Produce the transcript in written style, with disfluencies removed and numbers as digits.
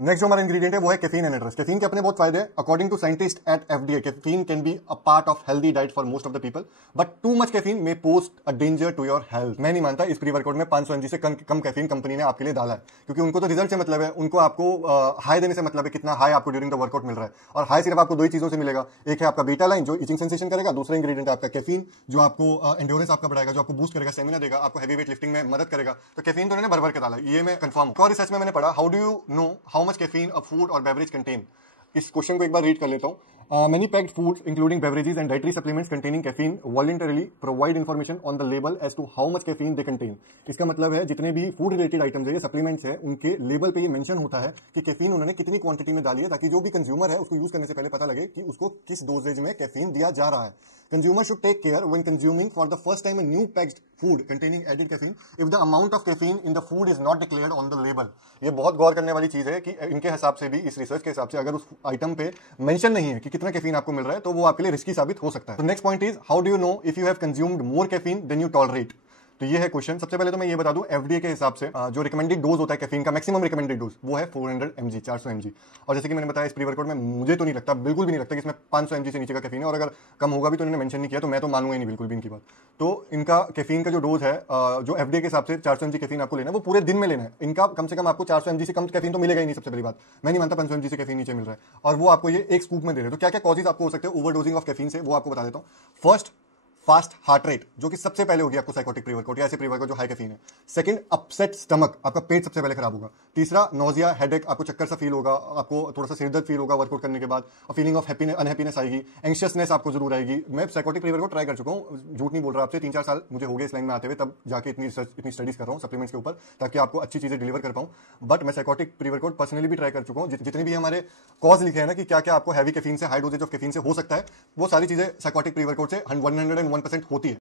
Next जो हमारा ingredient है वो है कैफीन एनहाइड्रेस। कैफीन के अपने बहुत फायदे हैं। According to scientist at FDA, caffeine can be a part of healthy diet for most of the people, but too much caffeine may post a danger to your health. मैं नहीं मानता इस pre workout में 500 mg से कम caffeine company ने आपके लिए डाला है, क्योंकि उनको तो रिजल्ट से मतलब है, उनको आपको हाई देने से मतलब है, कितना हाई आपको ड्यूरिंग द वर्कआउट मिल रहा है। और हाई सिर्फ आपको दो ही चीजों से मिलेगा, एक है आपका बीटा लाइन जो इचिंग सेंसेशन करेगा, दूसरा इंग्रेडिएंट है आपका कैफीन जो आपको एंड्योरेंस आपका बढ़ाएगा, जो आपको बूस्ट करेगा, स्टेमिना देगा, आपको हैवी वेट लिफ्टिंग में मदद करेगा। तो कैफीन तो उन्होंने भर भर के डाला, ये मैं कंफर्म हूं। और रिसर्च में मैंने पढ़ा, how do you know how much caffeine a food और बेवरेज कंटेन। इस क्वेश्चन को एक बार रीड कर लेता हूं। Many packed foods including beverages and dietary supplements containing caffeine voluntarily provide information on the label as to how much caffeine they contain. इसका मतलब है जितने भी फूड रिलेटेड आइटम्स है, सप्लीमेंट्स है, उनके लेबल पे ये मेंशन होता है कि कैफीन उन्होंने कितनी क्वांटिटी में डाली है, ताकि जो भी कंज्यूमर है उसको यूज करने से पहले पता लगे कि उसको किस डोजेज में कैफीन दिया जा रहा है। Consumer should take care when consuming for the first time a new packaged food containing added caffeine if the amount of caffeine in the food is not declared on the label। ये बहुत गौर करने वाली चीज है कि इनके हिसाब से भी, इस रिसर्च के हिसाब से, अगर उस आइटम पे मेंशन नहीं है कि कितना कैफीन आपको मिल रहा है तो वो आपके लिए रिस्की साबित हो सकता है। Next point is, how do you know if you have consumed more caffeine than you tolerate. तो ये है क्वेश्चन। सबसे पहले तो मैं ये बता दूं, एफडीए के हिसाब से जो रिकमेंडेड डोज होता है कैफीन का, मैक्सिमम रिकमेंडेड डोज वो है 400 mg, 400 mg। और जैसे कि मैंने बताया इस प्री वर्कआउट में मुझे तो नहीं लगता, बिल्कुल भी नहीं लगता कि इसमें 500 mg से नीचे का कैफीन है, और अगर कम होगा भी तो इन्होंने मेंशन नहीं किया, तो मैं तो मानूंगा ही नहीं बिल्कुल भी इनकी बात। तो इनका कैफीन का जो डोज है, जो एफडीए के हिसाब से 400 mg कैफीन आपको लेना है, वो पूरे दिन में लेना है। इनका कम से कम आपको 400 mg से कम कैफीन तो मिलेगा ही नहीं। सबसे बड़ी बात, मैं नहीं मानता 500 mg से कैफीन नीचे मिल रहा है, और वो आपको ये एक स्कूप में दे रहे हैं। तो क्या क्या कॉजेज आपको हो सकते हैं ओवरडोजिंग ऑफ कैफीन से, वो आपको बता देता हूं। फर्स्ट, फास्ट हार्ट रेट, जो कि सबसे पहले होगी आपको साइकोटिक प्री वर्कआउट या ऐसे प्री वर्कआउट जो हाई कैफीन है। सेकंड, अपसेट स्टमक, आपका पेट सबसे पहले खराब होगा। तीसरा, नोजिया, हेडेक, आपको चक्कर सा फील होगा, आपको थोड़ा सा सिरदर्द फील होगा वर्कआउट करने के बाद, और फीलिंग ऑफ हैप्पीनेस, अनहैप्पीनेस आएगी, एंशियसनेस आपको जरूर आएगी। मैं साइकोटिक प्री वर्कआउट ट्राई कर चुका हूं, झूठ नहीं बोल रहा आपसे, 3-4 साल मुझे हो गए इस लाइन में आते हुए, तब जाके इतनी स्टडीज कर रहा हूं सप्लीमेंट्स के ऊपर, ताकि आपको अच्छी चीजें डिलीवर कर पाऊं। बट मैं साइकोटिक प्री वर्कआउट पर्सनली भी ट्राई कर चुका हूं। जितने भी हमारे कॉज लिखे हैं ना कि क्या क्या आपको हैवी कैफीन से, हाई डोजेज ऑफ कैफीन से हो सकता है, वो सारी चीजें साइकोटिक प्री वर्कआउट से 101% होती है।